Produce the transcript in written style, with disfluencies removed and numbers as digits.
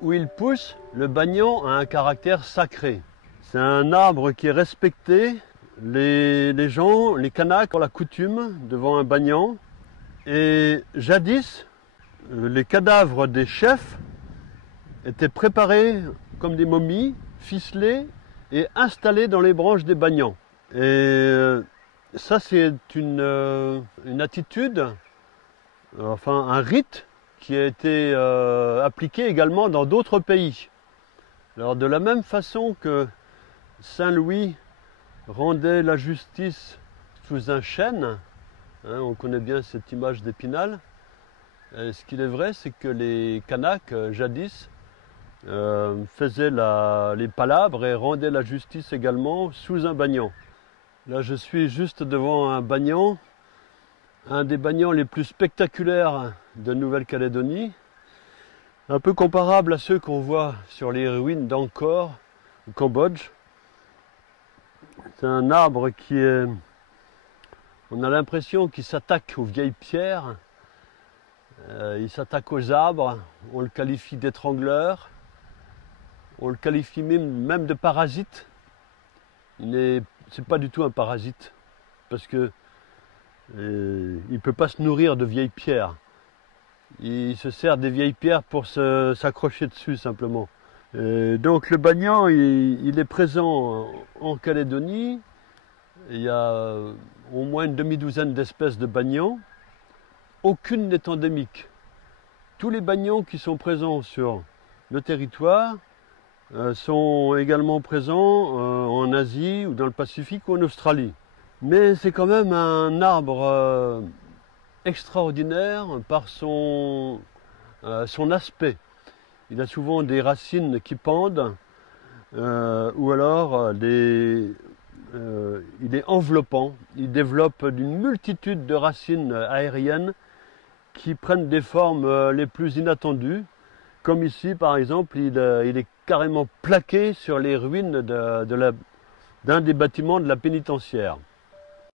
Où il pousse, le banyan a un caractère sacré. C'est un arbre qui est respecté. Les gens, les Kanaks ont la coutume devant un banyan. Et jadis, les cadavres des chefs étaient préparés comme des momies, ficelés et installés dans les branches des banians. Et ça, c'est une attitude, enfin un rite qui a été appliqué également dans d'autres pays. Alors de la même façon que Saint Louis rendait la justice sous un chêne, hein, on connaît bien cette image d'Épinal, ce qu'il est vrai, c'est que les Kanaks, jadis, faisaient les palabres et rendaient la justice également sous un banyan. Là, je suis juste devant un banyan, un des banians les plus spectaculaires de Nouvelle-Calédonie, un peu comparable à ceux qu'on voit sur les ruines d'Angkor, au Cambodge. C'est un arbre qui est, on a l'impression qu'il s'attaque aux vieilles pierres, il s'attaque aux arbres, on le qualifie d'étrangleur, on le qualifie même de parasite. C'est pas du tout un parasite, parce que il ne peut pas se nourrir de vieilles pierres. Il se sert des vieilles pierres pour s'accrocher dessus simplement. Donc le banyan, il est présent en Calédonie. Il y a au moins une demi-douzaine d'espèces de banyans. Aucune n'est endémique. Tous les banyans qui sont présents sur le territoire sont également présents en Asie ou dans le Pacifique ou en Australie. Mais c'est quand même un arbre extraordinaire par son aspect. Il a souvent des racines qui pendent ou alors il est enveloppant. Il développe une multitude de racines aériennes qui prennent des formes les plus inattendues. Comme ici par exemple, il est carrément plaqué sur les ruines d'un des bâtiments de la pénitentiaire.